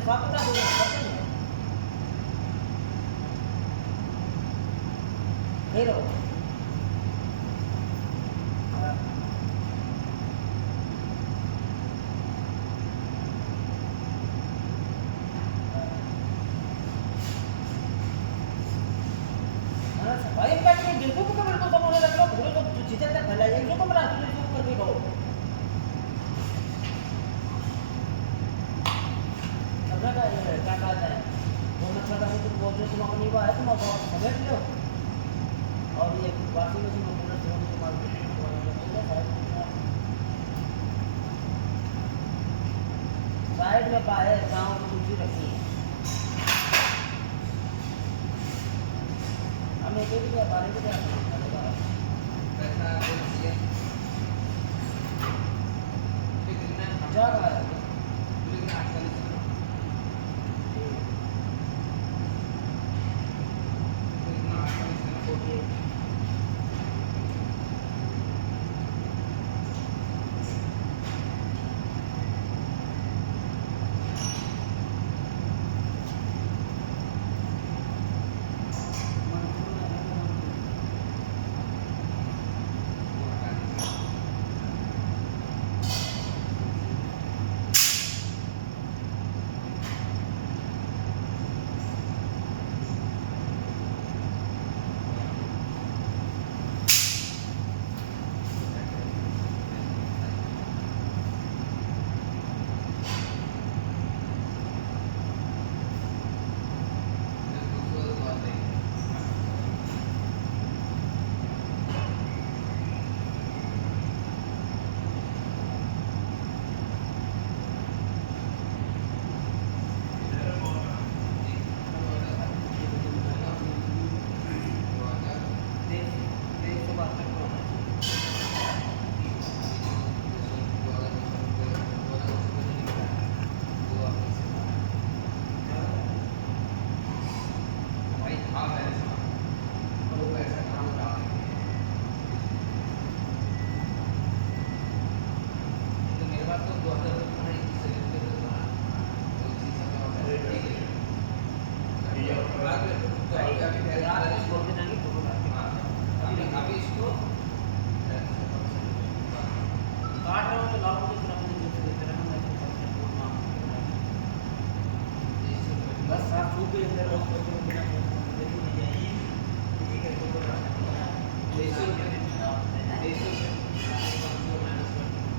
अपने साथ बता दो नहीं रहो भाई इनका बिल्कुल को बिल्कुल सब उन्हें रख लो भूलो तो चीजें तक फैलाई जाएगी जो कमरा तुझे जो करके कहो समझा क्या कहता है वो मच्छर का तुम बोल रहे तुम अपनी बात है तुम अब समेट लो और ये वाशिंग मशीन में पूरा धोने के बाद साइड में बाहर गाँव में कुर्सी रखी है हमें ये भी बारे में क्या पैसा जा रहा है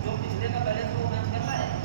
जो पिछले का बैलेंस वो मैच कर रहा है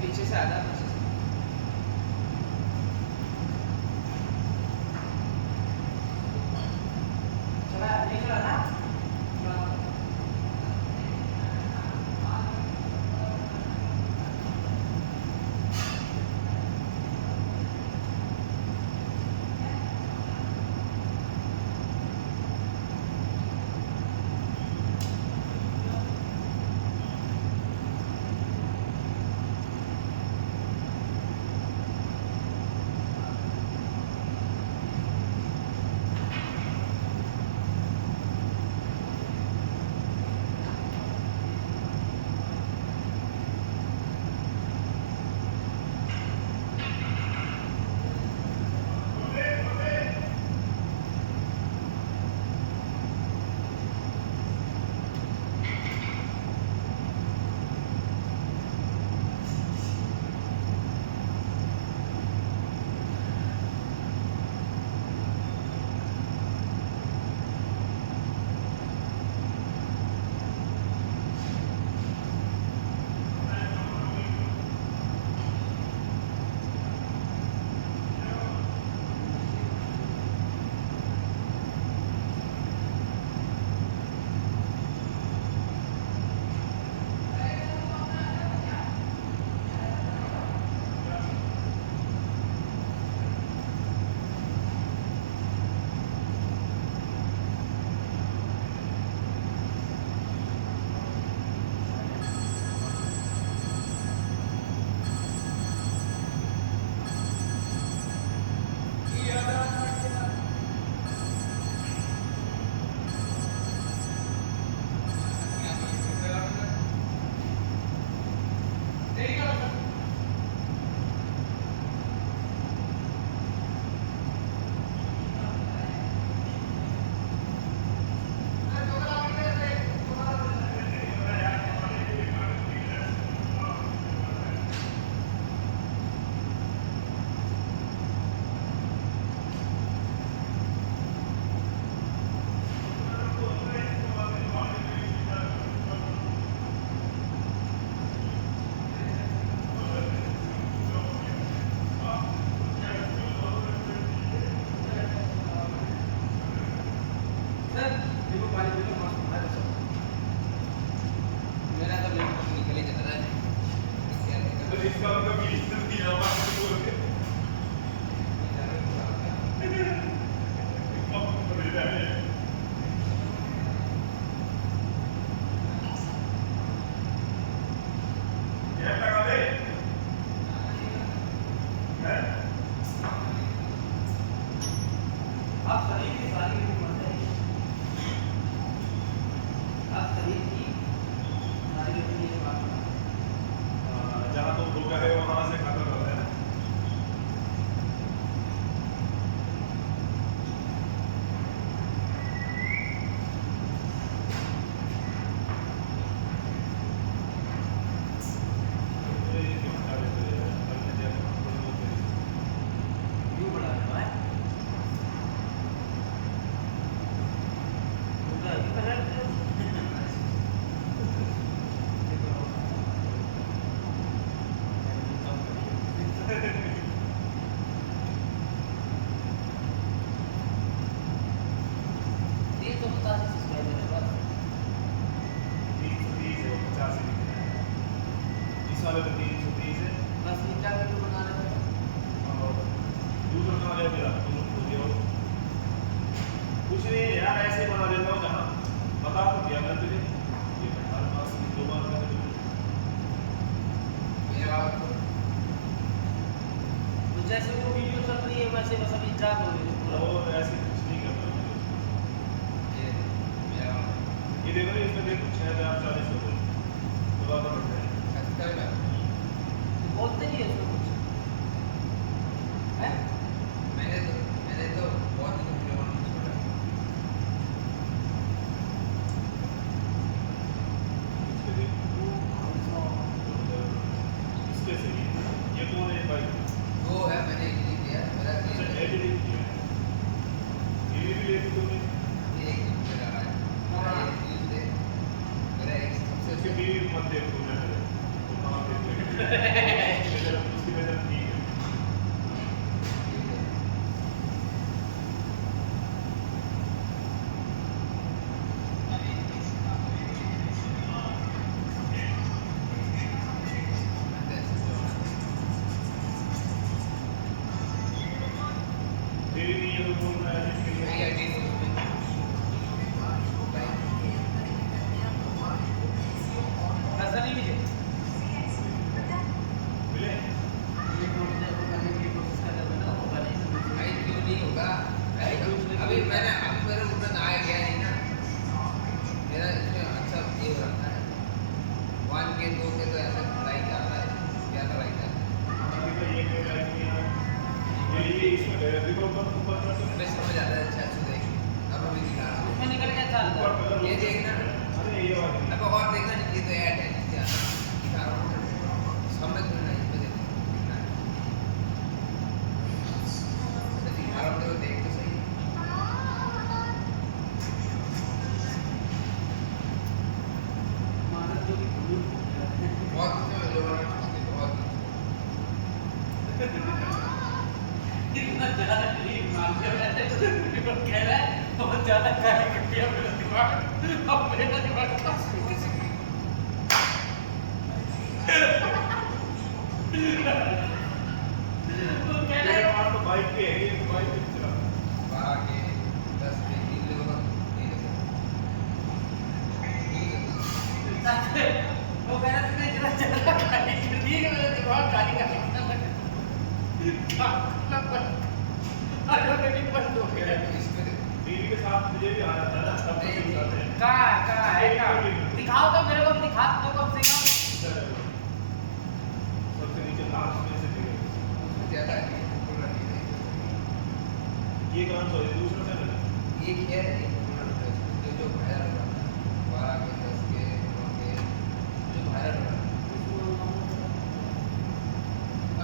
पीछे से आना, पीछे से। चला नहीं चला ना जैसे वो वीडियो चल रही है वैसे बस अभी ड्राफ्ट हो रही है पूरा। और ऐसे कुछ नहीं करना मुझे। ये देखो ना, इसमें देखो 6040 हो गए, थोड़ा सा बढ़ जाएगा। बोलते नहीं है उसमें कुछ है। मैंने तो बहुत इसके देखो, इसके सही है। ये कौन है भाई? वो है, मैंने एडिटिंग किया, मेरा अच्छा, एडिटिंग किया है। मैंने अभी मेरे ऊपर आया गया नहीं ना, मेरा इसमें अच्छा ये हो रहा है 1 के 2 के तो ऐसे लाइक आता है, ज़्यादा लाइक आता है। अभी तो ये मेरा ये इसमें देखो ऊपर मैं समझ आता है अच्छा से देख, अब अभी दिखा रहा हूँ। उसमें निकल गया चाल ये देखना, अरे ये वाली अब और देखना, ये तो ऐड है नीचे आ रहा है, दिखा रहा हूँ, समझ में नहीं इसमें देखना है। ऐसे दिखा रहा हूँ तो देख तो सही। मानव जो भी भूल बहुत कुछ लोगों ने बहुत इतना ज्यादा ड्रीम मान के बैठे तो कह रहा है बहुत ज्यादा कार्य कर दिया मेरा दिमाग, अब मेरा दिमाग वो कह रहा है ये बात तो बाइक पे है, ये बाइक पे चला 12 के 10 के 3 लोगों का ठीक है सर। वो कह रहा तूने इतना ज्यादा कार्य कर दिया कि मेरा दिमाग कार्य करने लगा, ऑटोमेटिक बंद हो गया। इसमें देखो, बीवी के साथ मुझे भी आ जाता है ना, सब कुछ दिखाते हैं। कहाँ है कहाँ? दिखाओ तो मेरे को, दिखा दो कम से कम। सबसे नीचे लास्ट में से दिखे। उसमें ज़्यादा नहीं है, पूरा नहीं है। ये कौन सा है? दूसरा चैनल है। ये क्या है, ये पूरा नहीं है। जो जो वायरल हो रहा है 12 के 10 के 9 के जो वायरल हो रहा है।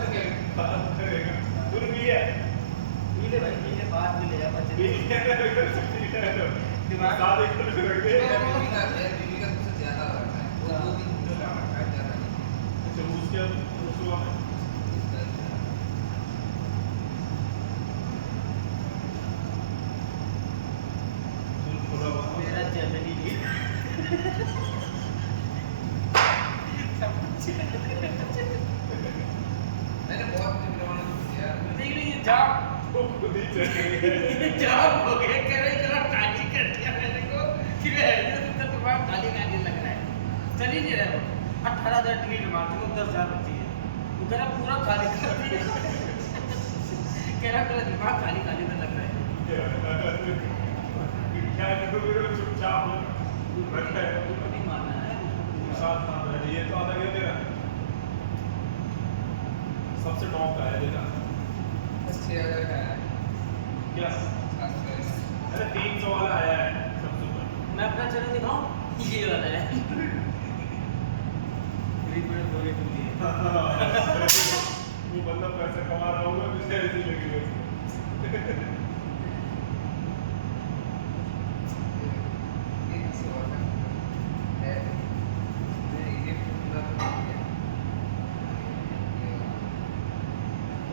ओके, दूर भी है। पीले भाई पीले, बाद में ले जा बच्चे। बीवी है। दिमाग साथ एक तरफ रख दे। बीवी का सबसे ज़्यादा हो रहा है, वो 2-3 वीडियो का रखा है, ज़्यादा नहीं। अच्छा उसके उसको थोड़ा मेरा चैनल ही नहीं सब कुछ मैंने बहुत वीडियो बनाना किया। देख लीजिए जाम खुद ही चले। जाम हो गया, कह रहे इतना काली कर दिया मेरे को कि मैं तो दिमाग काली काली लग रहा है। चल ही नहीं रहा वो 18,000 ड्रिल मारते को 10,000 बची है, वो कह रहा पूरा काली कर दिया, कह रहा मेरा दिमाग काली काली में लग रहा है। क्या करोगे चुपचाप रखा है। उसको नहीं मारना है, उसको साथ साथ बैठे। ये तो आता क्या तेरा सबसे टॉप का है देखा 6,000 का है, क्या? 7,000 अरे 300 वाला आया है सबसे ऊपर। मैं अपना चैनल दिखाऊं, ये वाला है रिपोर्ट बोले के लिए वो बंदा पैसा कमा रहा होगा, मुझे ऐसी लगी हुई है। ये किसी और का है। मैं ये पूरा तो नहीं है। ये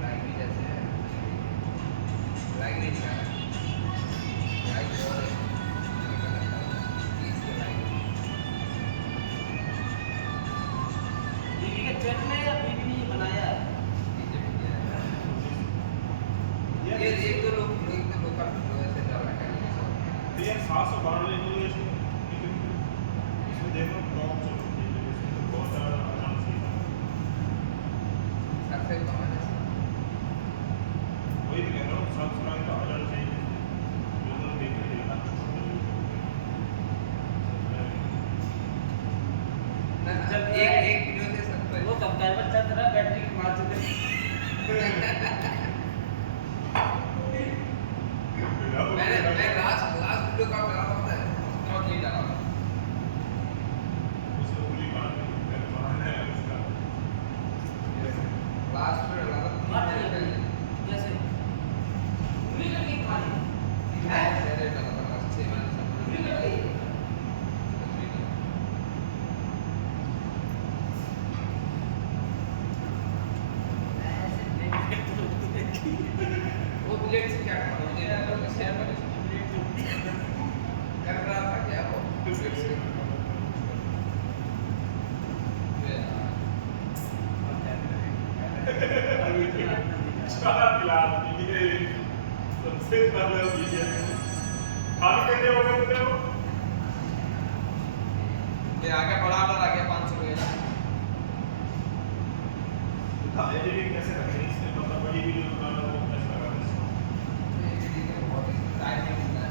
लाइक भी जैसे है, लाइक नहीं दिखाना, लाइक और है, इसको लाइक दीदी के चैनल में या बीबी ने ये बनाया है? ये एक दो लोग का ऐसे डाल रखा है। ये 792 को इसमें देखो टॉप चलो, इसमें तो बहुत सारा आराम से सबसे कमाने से वही तो कह रहा हूँ, सब्सक्राइब का हजार चाहिए लोगों देख के देखना। ना एक वीडियो से सब वो सब्सक्राइबर चल रहा, बैटरी की मार चुके मैं लास्ट वीडियो का डाला होता है, और नहीं डाला होता। उसको पूरी बात है, मानना है उसका। लास्ट में डाला था मार दिया जैसे उन्हीं का नहीं खाली है, मेरे डाला था लास्ट 6 महीने उन्हीं का नहीं वो बुलेट से क्या करना, मुझे शेयर कर रहा था क्या वो बुलेट से। चार गिलास पीजिए, सबसे पहले पीजिए। खाली करने हो गए तो फिर आगे बढ़ा आ गया 500 रुपये खाने के लिए कैसे रखें, इसमें मतलब बड़ी वीडियो बनाना वो कैसे लगा इसको। बहुत टाइम नहीं मिलता है।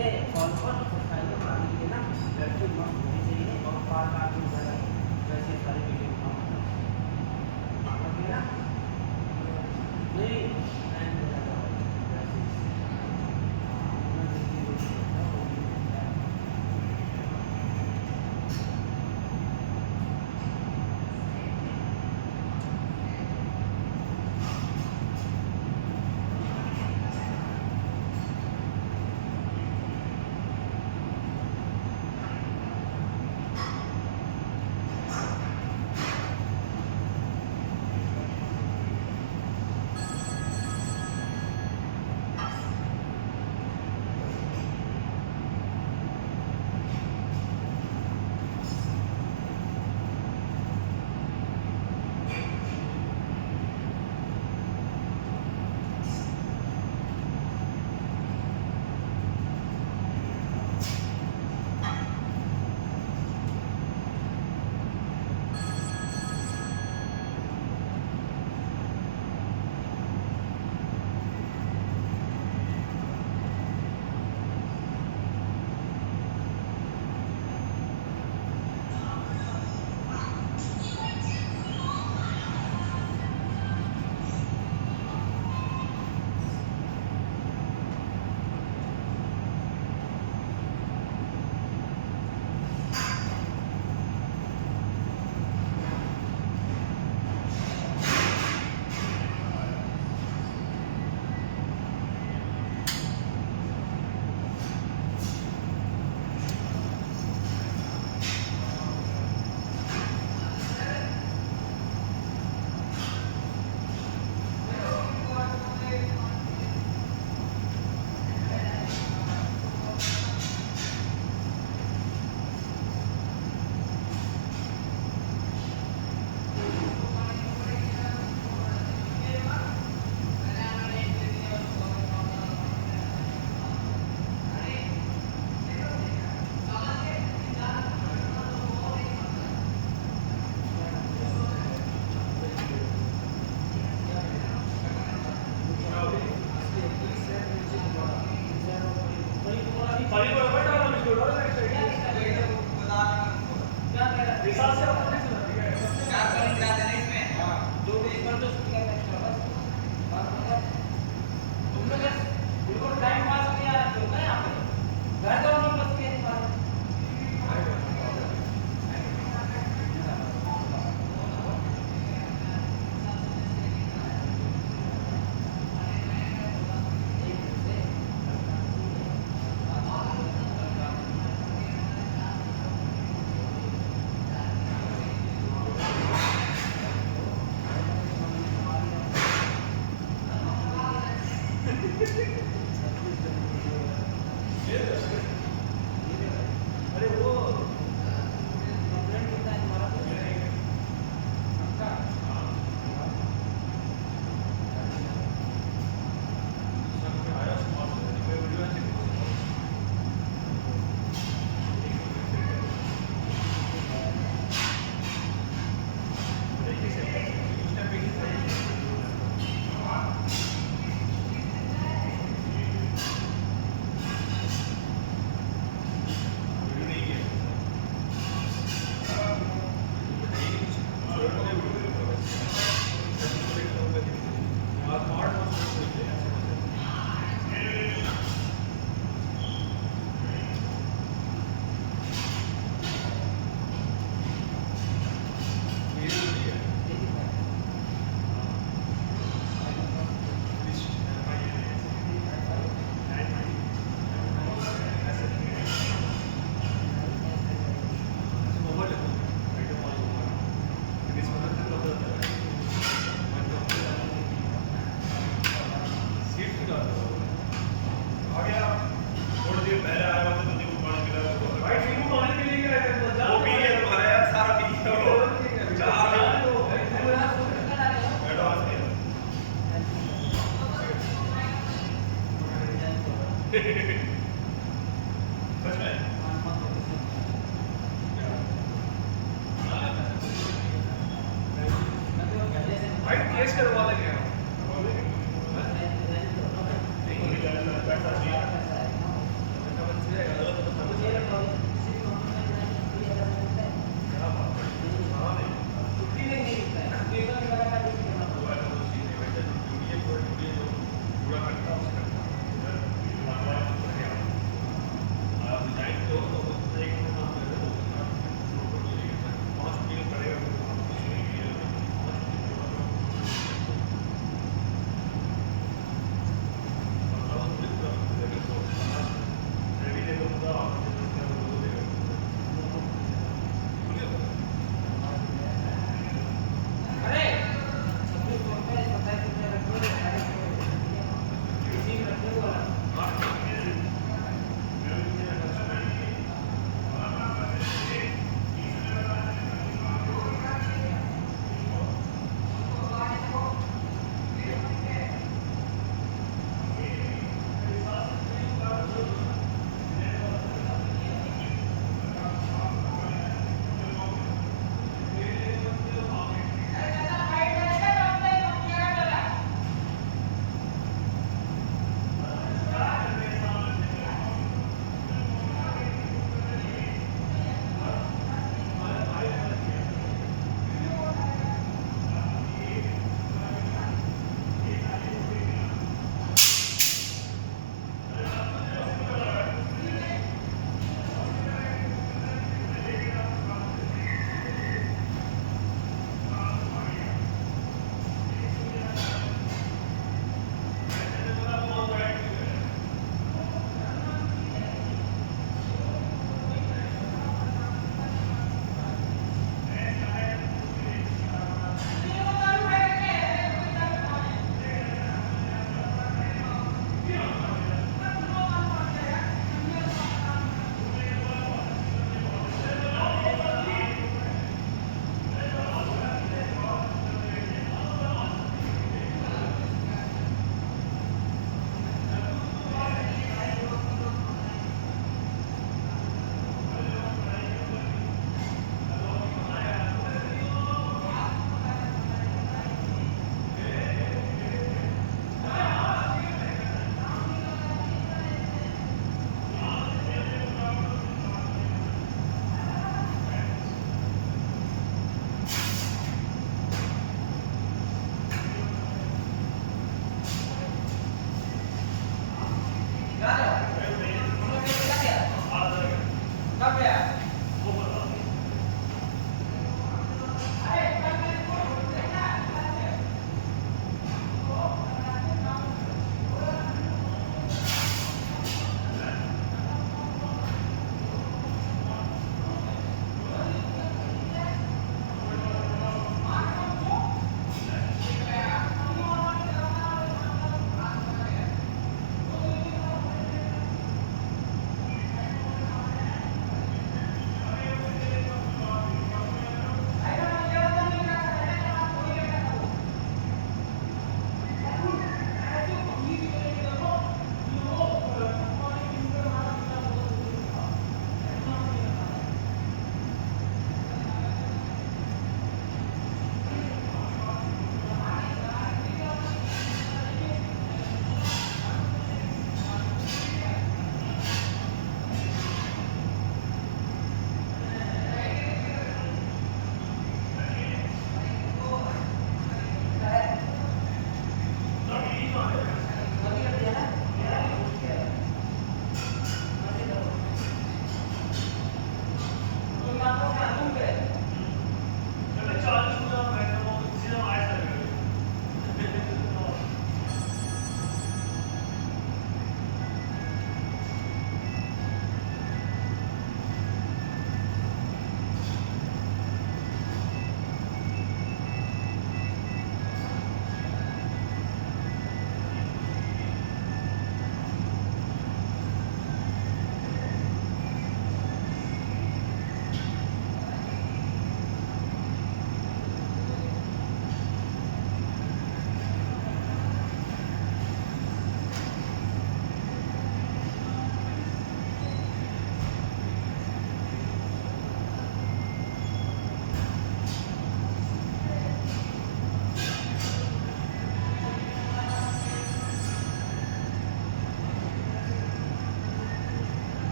ये कॉल पर फाइल बनाने के लिए ना लड़की मस्त होनी चाहिए और पार काट के उधर वैसे सारी वीडियो बनाओ ओके ना नहीं टाइम हो जाएगा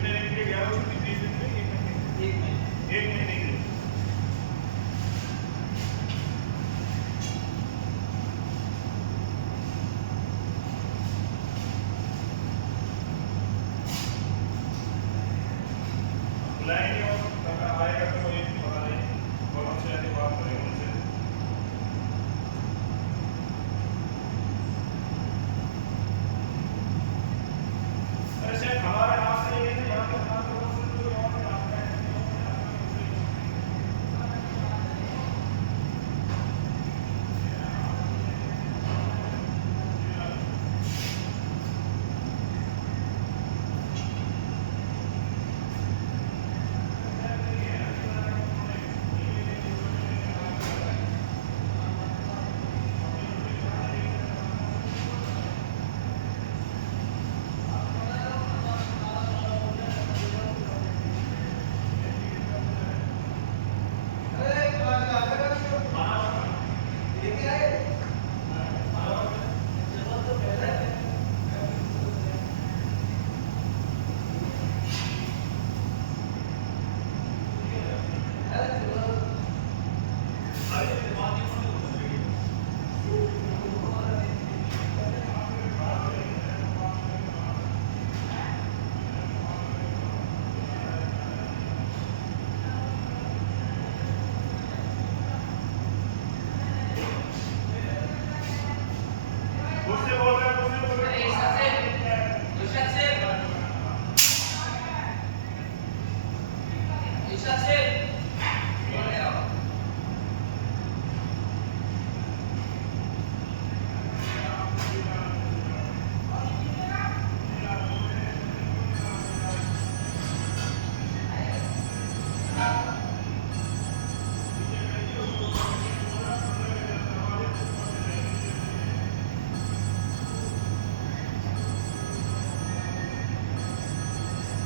कितने दिन के लिए गया वो छुट्टी? 20 दिन के लिए? 1 महीने? 1 महीने के लिए। बुलाएंगे और अगर आएगा तो कोई पता नहीं, और हमसे आके बात करेंगे उनसे। अरे शायद हमारे हाथ से ये नहीं, यहाँ के हाथ से वो सिर्फ कोई और काम है। मुझसे बोल रहे हैं, मुझसे बोल रहे हैं। ईशा से